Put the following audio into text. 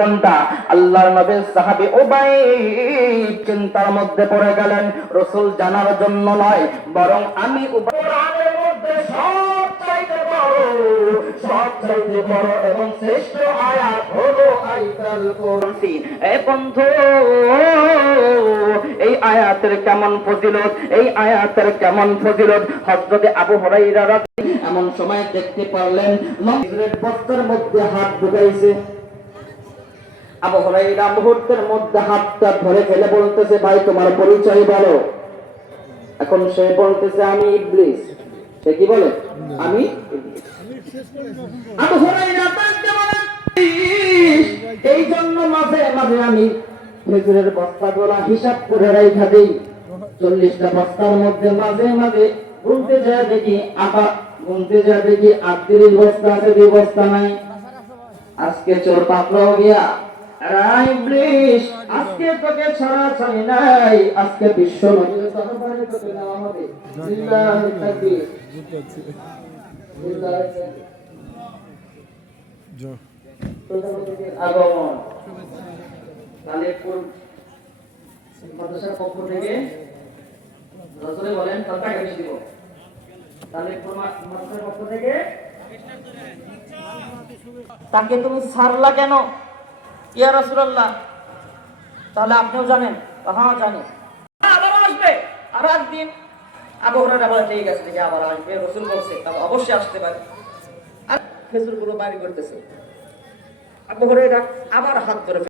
কোনটা? আল্লাহর নবীর সাহাবী উবাই চিন্তার মধ্যে পড়ে গেলেন। রাসূল জানার জন্য নয়, বরং আমি কোরআনের মধ্যে সবচাইতে বড় এবং শ্রেষ্ঠ আয়াত হলো আয়াতুল কুরসি। এ বন্ধু, এই আয়াতের কেমন ফজিলত, এই আয়াতের কেমন ফজিলত! হযরতে আবু হুরায়রা রাদিয়াল্লাহু এমন সময় দেখতে পারলেন নবীর বস্ত্রের মধ্যে হাত ঢুকাইছে। আবু হুরায়রা মুহূর্তের মধ্যে হাতটা ধরে ফেলে বলতেছে, ভাই তোমার পরিচয় বলো। এখন সে বলতেছে, আমি ইবলিস। সে কি বলে? আমি ইবলিস। আবু হুরায়রা বলতে বলেন, এই জন্য মাঝে মাঝে আমি খেজুরের বস্তাগুলো হিসাব করে রাখা দেই। 40টা বস্তার মধ্যে মাঝে মাঝে গুনতে যায় দেখি 38 বস্তা আছে, 2 বস্তা নাই। আজকে চোর পাকড়া হয়ে গিয়া, ইবলিস, আজকে তোকে ছাড়া ছাড়ি নাই, আজকে বিশ্ব নবীর দরবারে তোকে নেওয়া হবে। লিল্লাহি তাকবীর, লিল্লাহি তাকবীর। আগমন কালেপুর মাদ্রাসার পক্ষ থেকে রাসূল বলেন কত টাকা দিব? কালেপুর মাদ্রাসার পক্ষ থেকে তাকে তুমি ছাড়লা কেন ইয়া রাসূলুল্লাহ? তাহলে আপনিও জানেন? হ্যাঁ জানি। আবার আসবে আর একদিন। আবু হুরায়রা বলে, ঠিক আছে, দেখি আবার আসবে, রাসূল বলছে তবে অবশ্যই আসতে পারে। আর খেজুরগুলো বাইরে করতেছে। আবু হুরায়রা আবার হাত ধরে